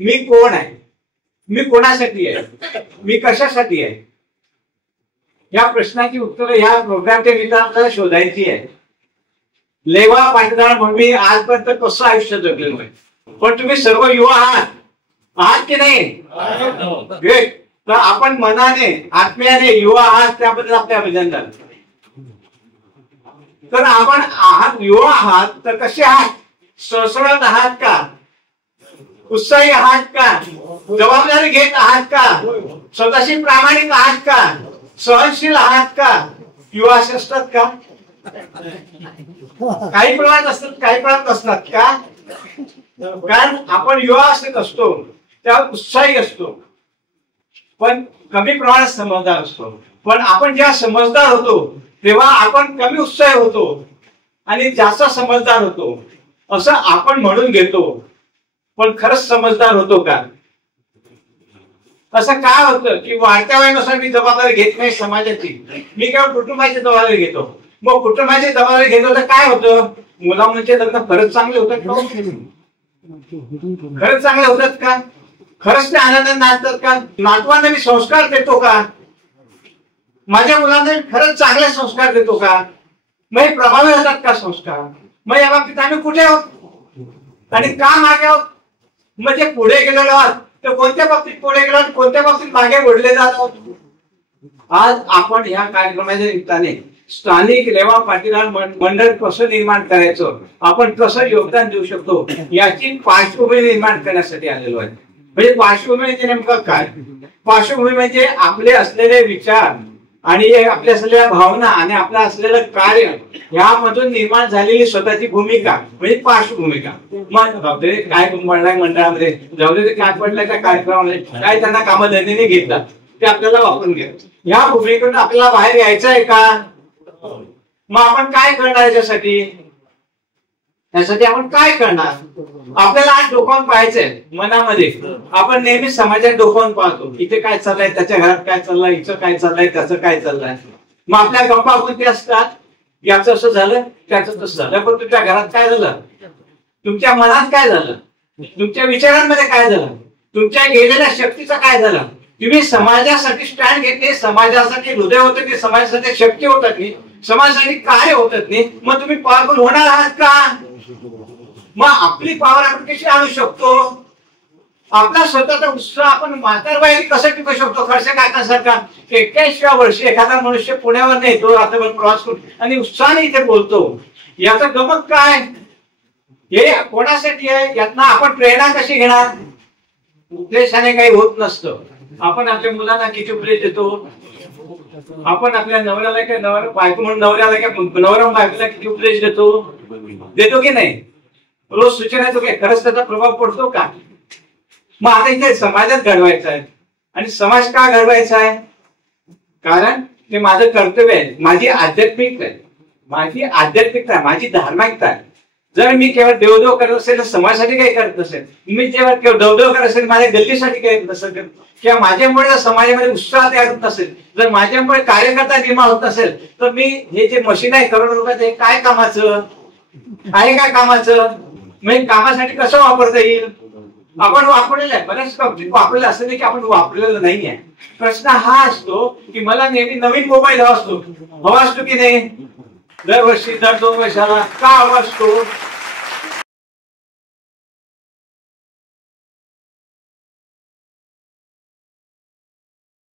मी कोण आहे, मी कोणासाठी आहे, मी कशासाठी आहे, या प्रश्नाची उत्तरं या प्रोग्रामच्या निमित्तानं आपल्याला शोधायची आहे. लेवा पाटीदार म्हणून मी आजपर्यंत कसं आयुष्य जगलेलो आहे. पण तुम्ही सर्व युवा आहात की नाही? ग्रेट. तर आपण मनाने आत्म्याने युवा आहात त्याबद्दल आपले अभिनंदन. तर आपण युवा आहात तर कसे आहात? सळसळत आहात का? उत्साही आहात का? जबाबदारी घेत आहात का? स्वतःशी प्रामाणिक आहात का? सहनशील आहात का? युवा असे असतात का? काही प्रमाणात असतात, काही प्रमाणात असतात का? कारण आपण युवा असे असतो त्यावर उत्साही असतो, पण कमी प्रमाणात समजदार असतो. पण आपण जेव्हा समजदार होतो तेव्हा आपण कमी उत्साही होतो आणि जास्त समजदार होतो असं आपण म्हणून घेतो. पण खरंच समजदार होतो का? असं काय होतं की वाढत्या वयानुसार मी जबाबदारी घेत नाही समाजाची, मी केवळ कुटुंबाची जबाबदारी घेतो. मग कुटुंबाची जबाबदारी घेतो तर काय होतं? मुला मुलींचे लग्न खरंच चांगले होतात का? खरंच चांगले होतात का? खरंच ते आनंदाने नाचतात का? नातवांना मी संस्कार देतो का? माझ्या मुलांना खरंच चांगले संस्कार देतो का? मग हे प्रभावी होतात का संस्कार? मग या बाबतीत आम्ही कुठे आहोत आणि का मागे आहोत? म्हणजे पुढे गेलेलो आहोत तर कोणत्या बाबतीत पुढे गेलो, कोणत्या बाबतीत मागे ओढले जात आहोत? आज आपण ह्या कार्यक्रमाच्या निमित्ताने स्थानिक लेवा पाटीदार मंडळ कसं निर्माण करायचं, आपण कसं योगदान देऊ शकतो याची पार्श्वभूमी निर्माण करण्यासाठी आलेलो आहे. म्हणजे पार्श्वभूमी म्हणजे नेमकं काय? पार्श्वभूमी म्हणजे आपले असलेले विचार आणि आपल्या असलेल्या भावना आणि आपलं असलेलं कार्य यामधून निर्माण झालेली स्वतःची भूमिका म्हणजे पार्श्वभूमिका. मग काय म्हणलाय मंडळामध्ये, जाऊ दे काय पडलंय त्या कार्यक्रमामध्ये, काय त्यांना कामधंद्याने घेतला ते आपल्याला वापरून घ्या. ह्या भूमिकेतून आपल्याला बाहेर यायचं आहे का? मग आपण काय करणार याच्यासाठी? त्यासाठी आपण काय करणार? आपल्याला आज डोकावून पाहायचंय मनामध्ये. आपण नेहमी समाजात डोकावून पाहतो, इथे काय चाललंय, त्याच्या घरात काय चाललंय, हिचं काय चाललंय, त्याचं काय चाललंय. मग आपल्या गप्पा कोणती असतात? याचं असं झालं, त्याचं तसं झालं. पण तुमच्या घरात काय झालं? तुमच्या मनात काय झालं? तुमच्या विचारांमध्ये काय झालं? तुमच्या गेलेल्या शक्तीचं काय झालं? तुम्ही समाजासाठी स्टँड घेतले, समाजासाठी हृदय होतं की समाजासाठी शक्ती होतात नाही, समाजासाठी कार्य होतात नाही. मग तुम्ही पॉवरफुल होणार आहात का? मग आपली पॉवर आपण कशी आणू शकतो? आपला स्वतःचा उत्साह आपण म्हातारवयात कसं टिकू शकतो? खडसे काकांसारखा 81व्या वर्षी एखादा मनुष्य पुण्यावर नाही तो रात्रभर प्रवास करून आणि उत्साहाने इथे बोलतो. याचा गमक काय? हे कोणासाठी आहे? यातनं आपण प्रेरणा कशी घेणार? उपदेशाने काही होत नसतं. आपण आपल्या मुलांना किती उपदेश देतो? आपण आपल्या नवऱ्याला काय बायको म्हणून नवऱ्याला काय नवरा बायकोला किती उपदेश देतो की नाही? रोज सूचना येतो की खरंच त्याचा प्रभाव पडतो का? मग आता इथे समाजात घडवायचा आहे. आणि समाज का घडवायचा आहे? कारण ते माझं कर्तव्य आहे, माझी आध्यात्मिकता आहे, माझी आध्यात्मिकता आहे, माझी धार्मिकता आहे. जर मी केवळ देवदेव करत असेल तर समाजासाठी काही करत नसेल, मी जेव्हा केवळ देवदेव करत असेल माझ्या गल्लीसाठी काही नसेल, किंवा माझ्यामुळे जर समाजामध्ये उत्साह तयार होत नसेल, जर माझ्यामुळे कार्यकर्ता निर्माण होत नसेल, तर मी हे जे मशीन आहे करोडो रुपयाचं हे काय कामाचं आहे? काय कामाचं? म्हणजे कामासाठी कसं वापरता येईल? आपण वापरलेलं आहे, बऱ्याच बाबतीत वापरलेलं असं नाही की आपण वापरलेलं नाहीये. प्रश्न हा असतो की मला नेहमी नवीन मोबाईल हवा असतो की नाही? दरवर्षी दर 2 वर्षाला का हवा असतो?